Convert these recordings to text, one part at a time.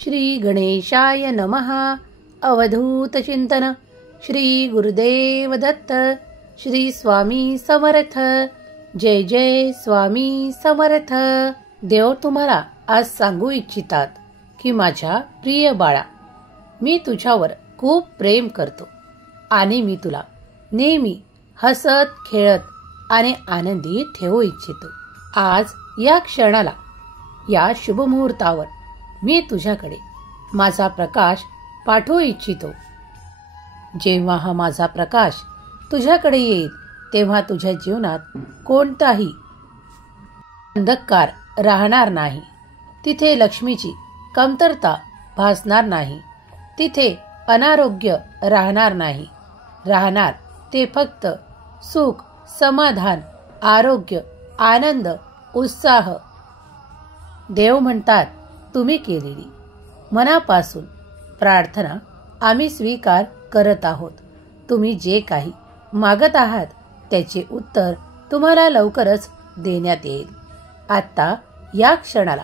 श्री गणेशाय नमः. अवधूत चिंतन. श्री गुरुदेव दत्त. श्री स्वामी समर्थ. जय जय स्वामी समर्थ. देव तुम्हाला आज सांगू इच्छितात की माझ्या प्रिय बाळा, मी तुझ्यावर खूप प्रेम करतो आणि मी तुला नेहमी हसत खेळत आणि आनंदी ठेवू इच्छितो. आज या क्षणाला, या शुभमुहूर्तावर मी तुझ्याकडे माझा प्रकाश पाठवू इच्छितो. जेव्हा हा माझा प्रकाश तुझ्याकडे येईल तेव्हा तुझ्या जीवनात कोणताही अंधकार राहणार नाही. तिथे लक्ष्मीची कमतरता भासणार नाही. तिथे अनारोग्य राहणार नाही. राहणार ते फक्त सुख, समाधान, आरोग्य, आनंद, उत्साह. देव म्हणतात, तुम्ही केलेली मनापासून प्रार्थना आम्ही स्वीकार करत आहोत. तुम्ही जे काही मागत आहात त्याचे उत्तर तुम्हाला लवकरच देण्यात येईल. आता या क्षणाला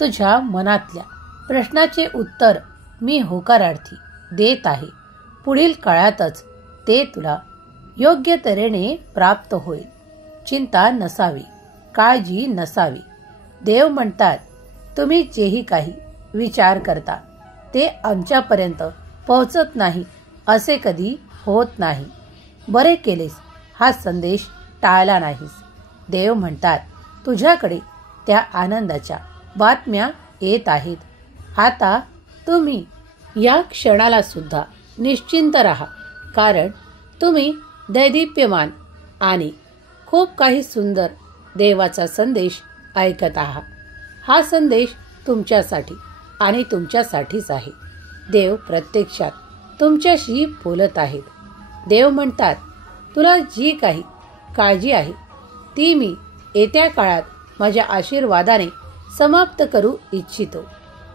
तुझ्या मनातल्या प्रश्नाचे उत्तर मी होकारार्थी देत आहे. पुढील काळातच ते तुला योग्य तऱ्हेने प्राप्त होईल. चिंता नसावी, काळजी नसावी. देव म्हणतात, तुम्ही जेही काही विचार करता ते आमच्यापर्यंत पोहोचत नाही असे कधी होत नाही. बरे केलेस, हा संदेश टाळला नाहीस. देव म्हणतात, तुझ्याकडे त्या आनंदाच्या बातम्या येत आहेत. आता तुम्ही या क्षणाला सुद्धा निश्चिंत राहा, कारण तुम्ही दैदिप्यमान आणि खूप काही सुंदर देवाचा संदेश ऐकत आहात. हा संदेश तुमच्यासाठी आणि तुमच्यासाठीच आहे. देव प्रत्यक्षात तुमच्याशी बोलत आहेत. देव म्हणतात, तुला जी काही काळजी आहे ती मी येत्या काळात माझ्या आशीर्वादाने समाप्त करू इच्छितो.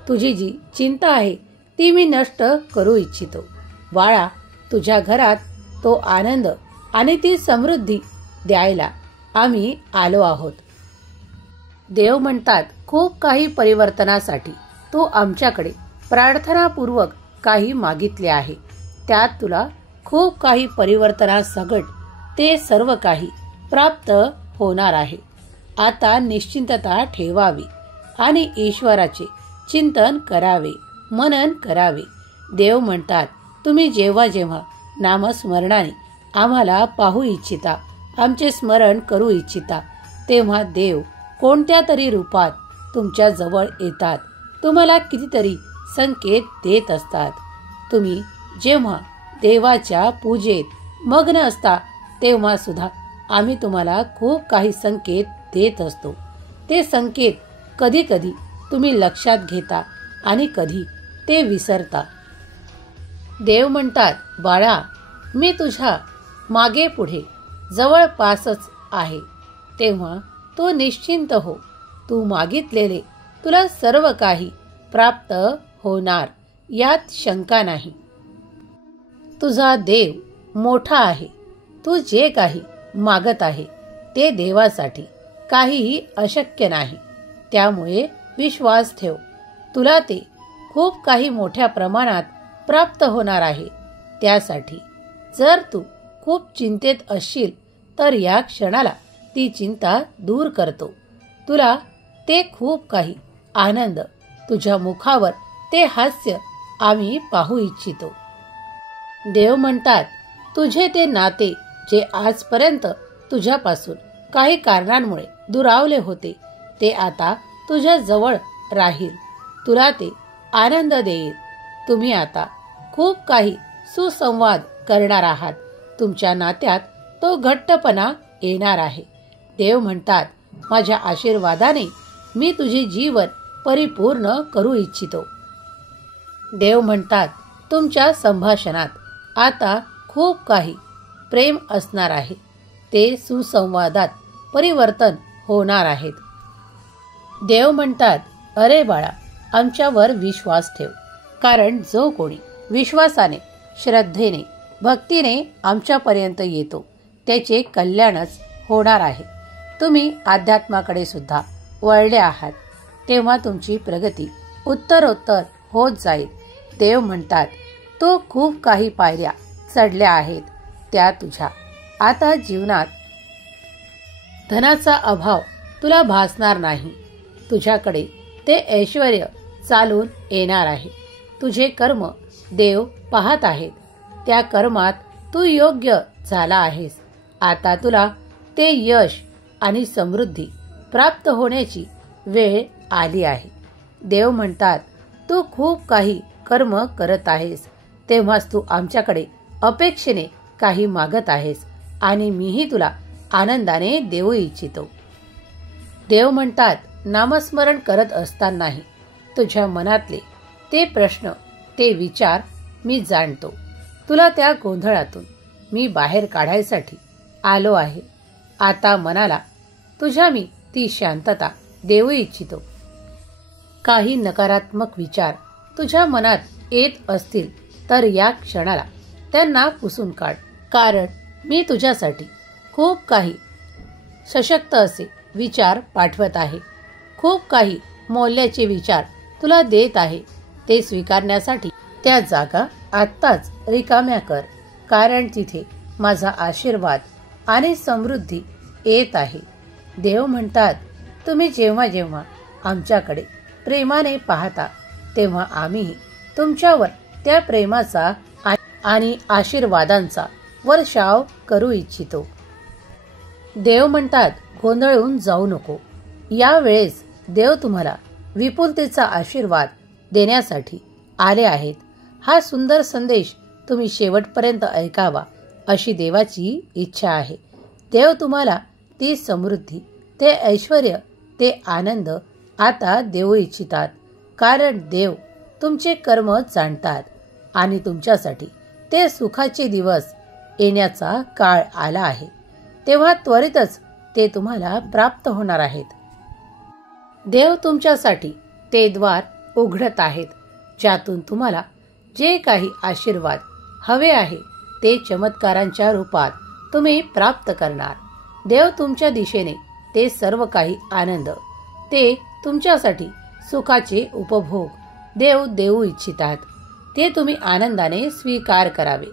तुझी जी चिंता आहे ती मी नष्ट करू इच्छितो. बाळा, तुझ्या घरात तो आनंद आणि ती समृद्धी द्यायला आम्ही आलो आहोत. देव म्हणतात, खूप काही परिवर्तनासाठी तू आमच्याकडे प्रार्थनापूर्वक काही मागितले आहे. त्यात तुला खूप काही परिवर्तनासकट ते सर्व काही प्राप्त होणार आहे. आता निश्चिंतता ठेवावी आणि ईश्वराचे चिंतन करावे, मनन करावे. देव म्हणतात, तुम्ही जेव्हा जेव्हा नामस्मरणाने आम्हाला पाहू इच्छिता, आमचे स्मरण करू इच्छिता, तेव्हा देव कोणत्या तरी रूपात तुमच्या जवळ येतात. तुम्हाला कितीतरी संकेत देत असतात. तुम्ही जेव्हा देवाच्या पूजेत मग्न असता तेव्हा सुद्धा आम्ही तुम्हाला खूप काही संकेत देत असतो. ते संकेत कधी कधी तुम्ही लक्षात घेता आणि कधी ते विसरता. देव म्हणतात, बाळा, मी तुझ्या मागे पुढे जवळपासच आहे. तेव्हा तू निश्चिंत हो. तू मागितलेले तुला सर्व काही प्राप्त होणार, यात शंका नाही. तुझा देव मोठा आहे. तू जे काही मागत आहे ते देवासाठी काहीही अशक्य नाही. त्यामुळे विश्वास ठेव. तुला ते खूप काही मोठ्या प्रमाणात प्राप्त होणार आहे. त्यासाठी जर तू खूप चिंतेत असशील तर या क्षणाला ती चिंता दूर करतो. तुला ते खूप काही आनंद, तुझ्या मुखावर ते हास्य आम्ही पाहू इच्छितो. देव म्हणतात, तुझे ते नाते जे आजपर्यंत तुझ्यापासून काही कारणांमुळे दुरावले होते ते आता तुझ्या जवळ राहील. तुला ते आनंद देईल. तुम्ही आता खूप काही सुसंवाद करणार आहात. तुमच्या नात्यात तो घट्टपणा येणार आहे. देव म्हणतात, माझ्या आशीर्वादाने मी तुझे जीवन परिपूर्ण करू इच्छितो. देव म्हणतात, तुमच्या संभाषणात आता खूप काही प्रेम असणार आहे. ते सुसंवादात परिवर्तन होणार आहेत. देव म्हणतात, अरे बाळा, आमच्यावर विश्वास ठेव, कारण जो कोणी विश्वासाने, श्रद्धेने, भक्तीने आमच्यापर्यंत येतो त्याचे कल्याणच होणार आहे. तुम्ही अध्यात्माकडे सुद्धा वळले आहात तेव्हा तुमची प्रगती उत्तरोत्तर होत जाईल. देव म्हणतात, तू खूप काही पायऱ्या चढल्या आहेत त्या तुझ्या. आता जीवनात धनाचा अभाव तुला भासणार नाही. तुझ्याकडे ते ऐश्वर्य चालून येणार आहे. तुझे कर्म देव पाहत आहेत. त्या कर्मात तू योग्य झाला आहेस. आता तुला ते यश आणि समृद्धी प्राप्त होण्याची वेळ आली आहे. देव म्हणतात, तू खूप काही कर्म करत आहेस, तेव्हाच तू आमच्याकडे अपेक्षेने काही मागत आहेस आणि मीही तुला आनंदाने देऊ इच्छितो. देव म्हणतात, नामस्मरण करत असतानाही तुझ्या मनातले ते प्रश्न, ते विचार मी जाणतो. तुला त्या गोंधळातून मी बाहेर काढायसाठी आलो आहे. आता मनाला तुझ्या मी ती शांतता देऊ इच्छितो. काही नकारात्मक विचार तुझ्या मनात येत असतील तर या क्षणाला त्यांना पुसून काढ. कारण मी तुझ्यासाठी खूप काही सशक्त असे विचार पाठवत आहे. खूप काही मौल्याचे विचार तुला देत आहे. ते स्वीकारण्यासाठी त्या जागा आत्ताच रिकाम्या कर. कारण तिथे माझा आशीर्वाद आणि समृद्धी येत आहे. देव म्हणतात, तुम्ही जेव्हा जेव्हा आमच्याकडे प्रेमाने पाहता तेव्हा आम्ही तुमच्यावर त्या प्रेमाचा आणि आशीर्वादांचा वर्षाव करू इच्छितो. देव म्हणतात, गोंधळून जाऊ नको. यावेळेस देव तुम्हाला विपुलतेचा आशीर्वाद देण्यासाठी आले आहेत. हा सुंदर संदेश तुम्ही शेवटपर्यंत ऐकावा अशी देवाची इच्छा आहे. देव तुम्हाला ती समृद्धी, ते ऐश्वर्य, ते आनंद आता देऊ इच्छितात. कारण देव तुमचे कर्म जाणतात आणि तुमच्यासाठी ते सुखाचे दिवस येण्याचा काळ आला आहे. तेव्हा त्वरितच ते तुम्हाला प्राप्त होणार आहेत. देव तुमच्यासाठी ते द्वार उघडत आहेत ज्यातून तुम्हाला जे काही आशीर्वाद हवे आहे ते चमत्कारांच्या रूपात तुम्ही प्राप्त करणार. देव तुमच्या दिशेने ते सर्व काही आनंद, ते तुमच्यासाठी सुखाचे उपभोग देव देऊ इच्छितात. ते तुम्ही आनंदाने स्वीकार करावे.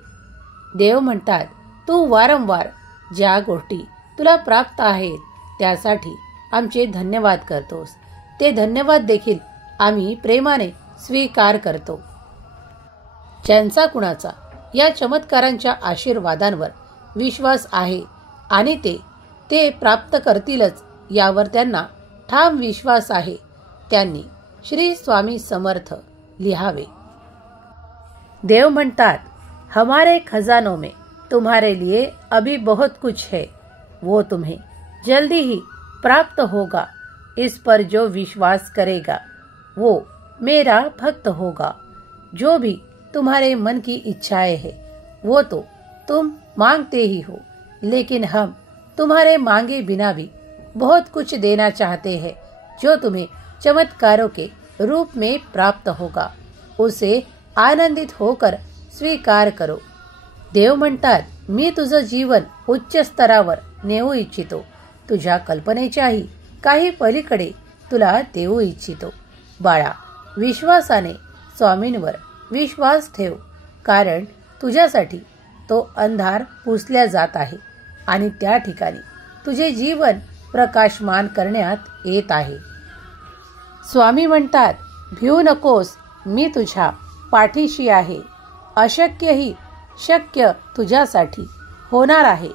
देव म्हणतात, तू वारंवार ज्या गोष्टी तुला प्राप्त आहेत त्यासाठी आमचे धन्यवाद करतोस. ते धन्यवाद देखील आम्ही प्रेमाने स्वीकार करतो. ज्यांचा कुणाचा या चमत्कारांच्या आशीर्वादांवर विश्वास आहे आणि ते प्राप्त करतीलच यावर त्यांना ठाम विश्वास आहे, त्यांनी श्री स्वामी समर्थ लिहावे. देव म्हणतात, हमारे खजानों में तुम्हारे लिए अभी बहुत कुछ है, वो तुम्हें जल्दी ही प्राप्त होगा. इस पर जो विश्वास करेगा वो मेरा भक्त होगा. जो भी तुम्हारे मन की इच्छाएं है वो तो तुम मांगते ही हो, लेकिन हम तुम्हारे मांगे बिना भी बहुत कुछ देना चाहते हैं जो तुम्हें चमत्कारों के रूप में प्राप्त होगा. उसे आनंदित होकर स्वीकार करो. देव म्हणतात, मी तुझं जीवन उच्च स्तरावर नेऊ इच्छितो. तुझ्या कल्पनेच्याही काही पलीकडे तुला देऊ इच्छितो. बाळा, विश्वासाने स्वामींवर विश्वास ठेव. कारण तुझ्यासाठी तो अंधार पुसल्या जात आहे आणि त्या ठिकाणी तुझे जीवन प्रकाशमान करण्यात येत आहे. स्वामी म्हणतात, भिऊ नकोस, मी तुझ्या पाठीशी आहे. अशक्यही शक्य तुझ्यासाठी होणार आहे.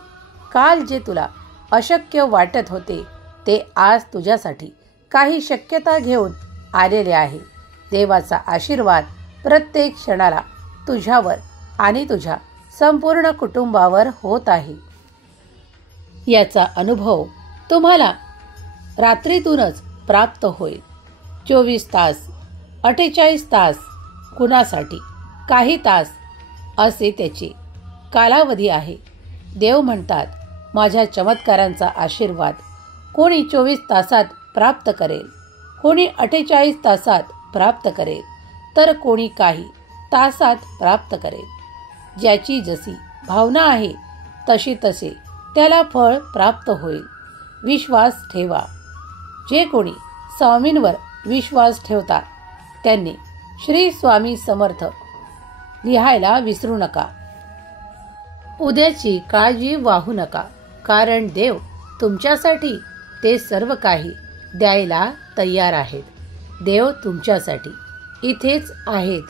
काल जे तुला अशक्य वाटत होते ते आज तुझ्यासाठी काही शक्यता घेऊन आलेले आहे. देवाचा आशीर्वाद प्रत्येक क्षणाला तुझ्यावर आणि तुझ्या संपूर्ण कुटुंबावर होत आहे. याचा अनुभव तुम्हाला रात्रीतूनच प्राप्त होईल. 24 तास, 48 तास, कुणासाठी काही तास असे त्याचे कालावधी आहे. देव म्हणतात, माझ्या चमत्कारांचा आशीर्वाद कोणी 24 तासात प्राप्त करेल, कोणी 48 तासात प्राप्त करेल, तर कोणी काही तासात प्राप्त करेल. ज्याची जशी भावना आहे तशी तसे त्याला फळ प्राप्त होईल. विश्वास ठेवा. जे कोणी स्वामींवर विश्वास ठेवतात त्यांनी श्री स्वामी समर्थ लिहायला विसरू नका. उद्याची काळजी वाहू नका, कारण देव तुमच्यासाठी ते सर्व काही द्यायला तयार आहेत. देव तुमच्यासाठी इथेच आहेत.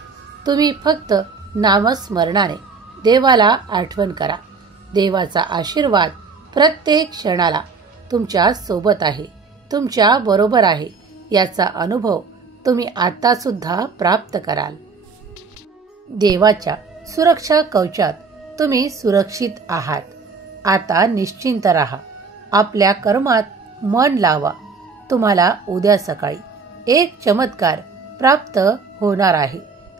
तुम्ही फक्त नामस्मरणाने देवाला आठवण करा. देवाचा आशीर्वाद प्रत्येक क्षणाला तुमच्या सोबत आहे, तुमच्या बरोबर आहे याचा अनुभव तुम्ही आता सुद्धा प्राप्त कराल. देवाच्या सुरक्षा कवचात तुम्ही सुरक्षित आहात. आता निश्चिंत राहा. आपल्या कर्मात मन लावा. तुम्हाला उद्या सकाळी एक चमत्कार प्राप्त होणार आहे.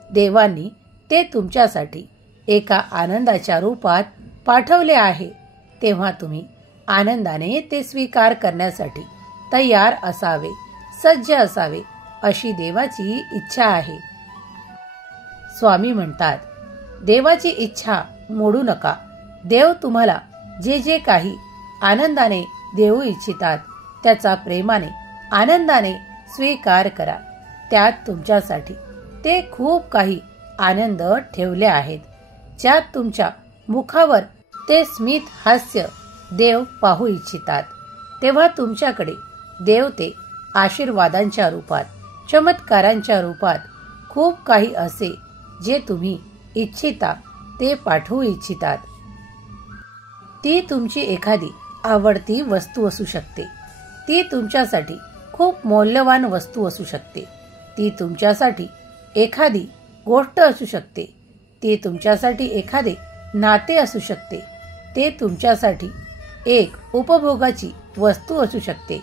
देवांनी ते तुमच्यासाठी एका आनंदाच्या रूपात पाठवले आहे. तेव्हा तुम्ही आनंदाने ते स्वीकार करण्यासाठी तयार असावे, सज्ज असावे अशी देवाची इच्छा आहे. स्वामी म्हणतात, देवाची इच्छा मोडू नका. देव तुम्हाला जे जे काही आनंदाने देऊ इच्छितात त्याचा प्रेमाने आनंदाने स्वीकार करा. त्यात तुमच्यासाठी ते खूप काही आनंद ठेवले आहेत, ज्यात तुमच्या मुखावर ते स्मित हास्य देव पाहू इच्छितात. तेव्हा तुमच्याकडे देव ते आशीर्वादांच्या रूपात, चमत्कारांच्या रूपात खूप काही असे जे तुम्ही इच्छिता ते पाठवू इच्छितात. ती तुमची एखादी आवडती वस्तू असू शकते. ती तुमच्यासाठी खूप मौल्यवान वस्तू असू शकते. ती तुमच्यासाठी एखादी गोष्ट असू शकते. ती तुमच्यासाठी एखादे नाते असू शकते. ते तुमच्यासाठी एक उपभोगाची वस्तू असू शकते.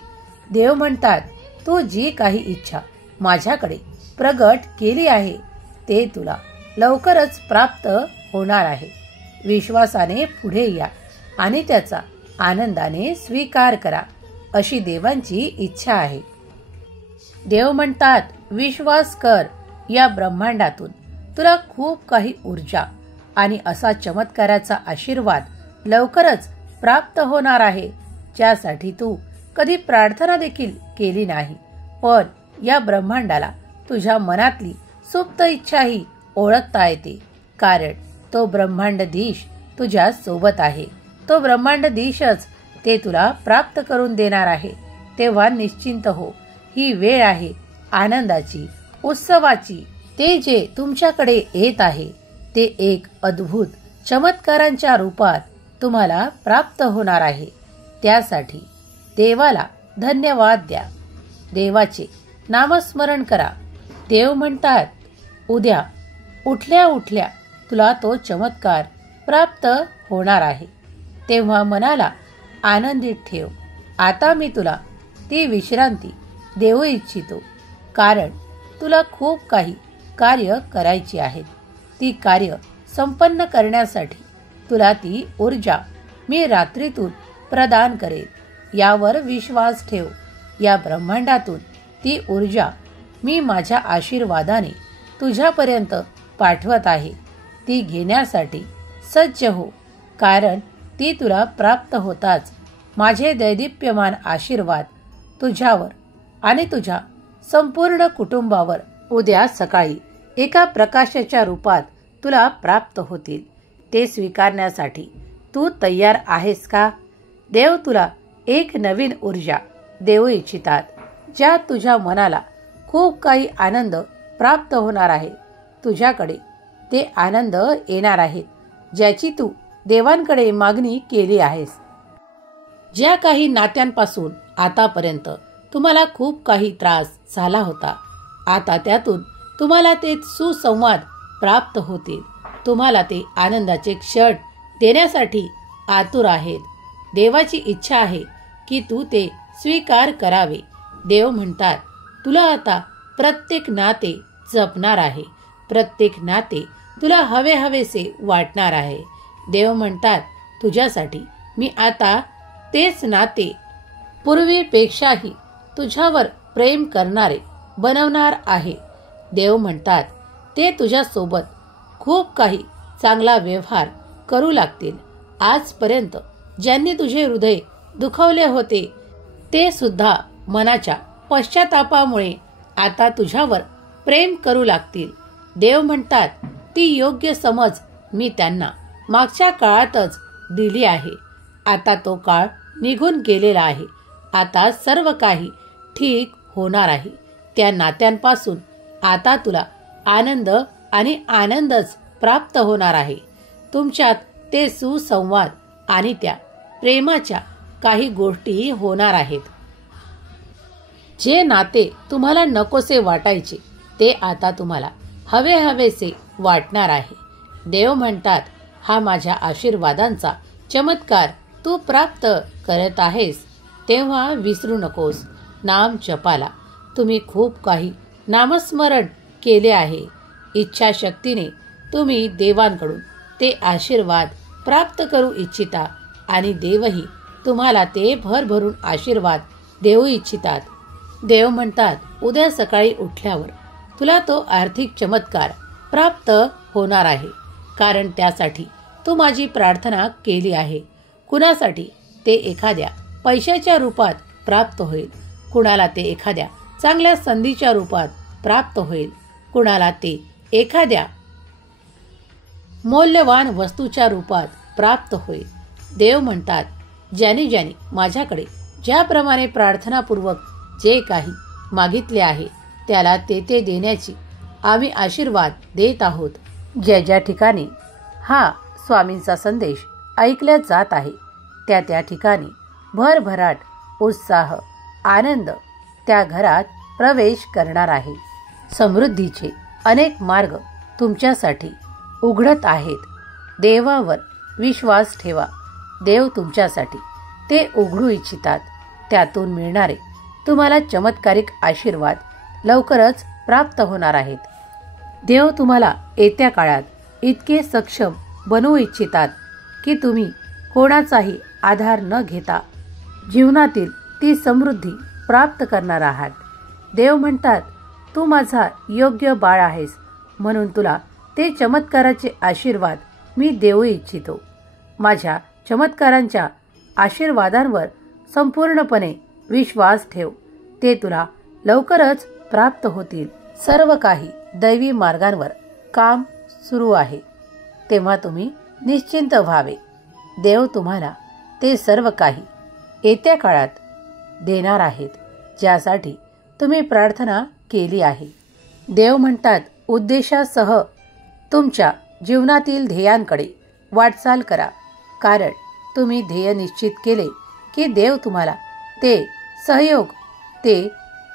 देव म्हणतात, तू जी काही इच्छा माझ्याकडे प्रगट केली आहे ते तुला लवकरच प्राप्त होणार आहे. विश्वासाने पुढे या आणि त्याचा आनंदाने स्वीकार करा अशी देवांची इच्छा आहे. देव म्हणतात, विश्वास कर. या ब्रह्मांडातून तुला खूप काही ऊर्जा आणि असा चमत्काराचा आशीर्वाद लवकरच प्राप्त होणार आहे, ज्यासाठी तू कधी प्रार्थना देखील केली नाही. पण या ब्रह्मांडाला तुझ्या मनातली सुप्त इच्छाही ओळखता येते, कारण तो ब्रह्मांडधीश तुझ्या सोबत आहे. तो ब्रह्मांडधीशच ते तुला प्राप्त करून देणार आहे. तेव्हा निश्चिंत हो. ही वेळ आहे आनंदाची, उत्सवाची. ते जे तुमच्याकडे येत आहे ते एक अद्भुत चमत्कारांच्या रूपात तुम्हाला प्राप्त होणार आहे. त्यासाठी देवाला धन्यवाद द्या. देवाचे नामस्मरण करा. देव म्हणतात, उद्या उठल्या उठल्या तुला तो चमत्कार प्राप्त होणार आहे. तेव्हा मनाला आनंदित ठेव. आता मी तुला ती विश्रांती देऊ इच्छितो, कारण तुला खूप काही कार्य करायची आहेत. ती कार्य संपन्न करण्यासाठी तुला ती ऊर्जा मी रात्रीतून प्रदान करेल, यावर विश्वास ठेव. या ब्रह्मांडातून ती ऊर्जा मी माझ्या आशीर्वादाने तुझ्यापर्यंत पाठवत आहे. ती घेण्यासाठी सज्ज हो, कारण ती तुला प्राप्त होताच माझे दैदिप्यमान आशीर्वाद तुझ्यावर आणि तुझ्या संपूर्ण कुटुंबावर उद्या सकाळी एका प्रकाशाच्या रूपात तुला प्राप्त होतील. ते स्वीकारण्यासाठी तू तयार आहेस का? देव तुला एक नवीन ऊर्जा देऊ इच्छितात, ज्यात तुझ्या मनाला खूप काही आनंद प्राप्त होणार आहे. तुझ्याकडे ते आनंद येणार आहेत, ज्याची तू देवांकडे मागणी केली आहेस. ज्या काही नात्यांपासून आतापर्यंत तुम्हाला खूप काही त्रास झाला होता, आता त्यातून तुम्हाला ते सुसंवाद प्राप्त होतील. तुम्हाला ते आनंदाचे क्षण देण्यासाठी आतुर आहेत. देवाची इच्छा आहे की तू ते स्वीकार करावे. देव म्हणतात, तुला आता प्रत्येक नाते जपणार आहे. प्रत्येक नाते तुला हवेसे वाटणार आहे. देव म्हणतात, तुझ्यासाठी मी आता तेच नाते पूर्वीपेक्षाही तुझ्यावर प्रेम करणारे बनवणार आहे. देव म्हणतात, ते तुझ्यासोबत खूप काही चांगला व्यवहार करू लागतील. आजपर्यंत ज्यांनी तुझे हृदय दुखवले होते ते सुद्धा मनाच्या पश्चातापामुळे आता तुझ्यावर प्रेम करू लागतील. देव म्हणतात, ती योग्य समज मी त्यांना मागच्या काळातच दिली आहे. आता तो काळ निघून गेलेला आहे. आता सर्व काही ठीक होणार आहे. त्या नात्यांपासून आता तुला आनंद आणि आनंदच प्राप्त होणार आहे. तुमच्यात ते सुसंवाद आणि त्या प्रेमाच्या काही गोष्टी होणार आहेत. जे नाते तुम्हाला नकोसे वाटायचे ते आता तुम्हाला हवेसे वाटणार आहे. देव म्हणतात, हा माझ्या आशीर्वादांचा चमत्कार तू प्राप्त करत आहेस तेव्हा विसरू नकोस नाम जपाला. तुम्ही खूप काही नामस्मरण केले आहे. इच्छाशक्तीने तुम्ही देवांकडून ते आशीर्वाद प्राप्त करू इच्छिता आणि देवही तुम्हाला ते भरभरून आशीर्वाद देऊ इच्छितात. देव म्हणतात, उद्या सकाळी उठल्यावर तुला तो आर्थिक चमत्कार प्राप्त होणार आहे. कारण त्यासाठी तू माझी प्रार्थना केली आहे. कुणासाठी ते एखाद्या पैशाच्या रूपात प्राप्त होईल, कुणाला ते एखाद्या चांगल्या संधीच्या रूपात प्राप्त होईल, कुणाला ते एखाद्या मौल्यवान वस्तूच्या रूपात प्राप्त होईल. देव म्हणतात, ज्याने माझ्याकडे ज्याप्रमाणे प्रार्थनापूर्वक जे काही मागितले आहे त्याला ते देण्याची आम्ही आशीर्वाद देत आहोत. ज्या ठिकाणी हा स्वामींचा संदेश ऐकल्या जात आहे त्या ठिकाणी भरभराट उत्साह आनंद त्या घरात प्रवेश करणार आहे. समृद्धीचे अनेक मार्ग तुमच्यासाठी उघडत आहेत. देवावर विश्वास ठेवा. देव तुमच्यासाठी ते उघडू इच्छितात. त्यातून मिळणारे तुम्हाला चमत्कारिक आशीर्वाद लवकरच प्राप्त होणार आहेत. देव तुम्हाला येत्या काळात इतके सक्षम बनवू इच्छितात की तुम्ही कोणाचाही आधार न घेता जीवनातील ती समृद्धी प्राप्त करणार आहात. देव म्हणतात, तू माझा योग्य बाळ आहेस म्हणून तुला ते चमत्काराचे आशीर्वाद मी देऊ इच्छितो. माझ्या चमत्कारांच्या आशीर्वादांवर संपूर्णपणे विश्वास ठेव. ते तुला लवकरच प्राप्त होतील. सर्व काही दैवी मार्गांवर काम सुरू आहे तेव्हा तुम्ही निश्चिंत व्हावे. देव तुम्हाला ते सर्व काही येत्या काळात देणार आहेत ज्यासाठी तुम्ही प्रार्थना केली आहे. देव म्हणतात, उद्देशासह तुमच्या जीवनातील ध्येयांकडे वाटचाल करा. कारण तुम्ही ध्येय निश्चित केले की देव तुम्हाला ते सहयोग ते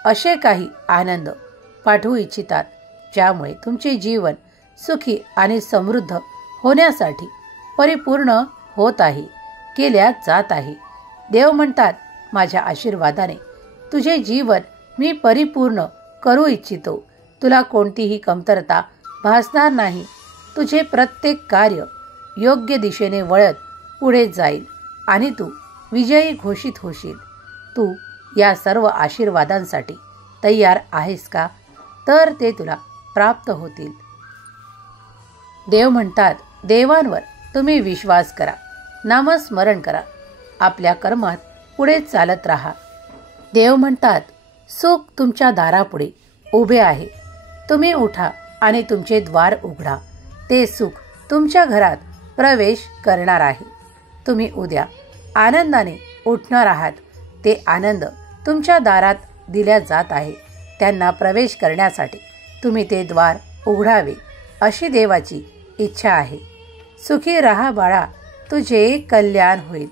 असे काही आनंद पाठवू इच्छितात ज्यामुळे तुमचे जीवन सुखी आणि समृद्ध होण्यासाठी परिपूर्ण होत आहे, केल्या जात आहे. देव म्हणतात, माझ्या आशीर्वादाने तुझे जीवन मी परिपूर्ण करू इच्छितो. तुला कोणतीही कमतरता भासणार नाही. तुझे प्रत्येक कार्य योग्य दिशेने वळत पुढे जाईल आणि तू विजयी घोषित होशील. तू या सर्व आशीर्वादांसाठी तयार आहेस का? तर ते तुला प्राप्त होतील. देव म्हणतात, देवांवर तुम्ही विश्वास करा, नामस्मरण करा, आपल्या कर्मात पुढे चालत राहा. देव म्हणतात, सुख तुमच्या दारापुढे उभे आहे. तुम्ही उठा आणि तुमचे द्वार उघडा. ते सुख तुमच्या घरात प्रवेश करणार आहे. तुम्ही उद्या आनंदाने उठणार आहात. ते आनंद तुमच्या दारात दिल्या जात आहे. त्यांना प्रवेश करण्यासाठी तुम्ही ते द्वार उघडावे अशी देवाची इच्छा आहे. सुखी राहा बाळा, तुझे कल्याण होईल.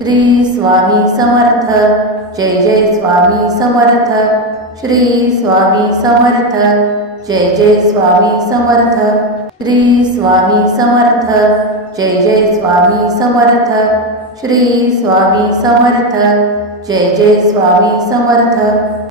श्री स्वामी समर्थ. जय जय स्वामी समर्थ. श्री स्वामी समर्थ. जय जय स्वामी समर्थ. श्री स्वामी समर्थ. जय जय स्वामी समर्थ. श्री स्वामी समर्थ. जय जय स्वामी समर्थ.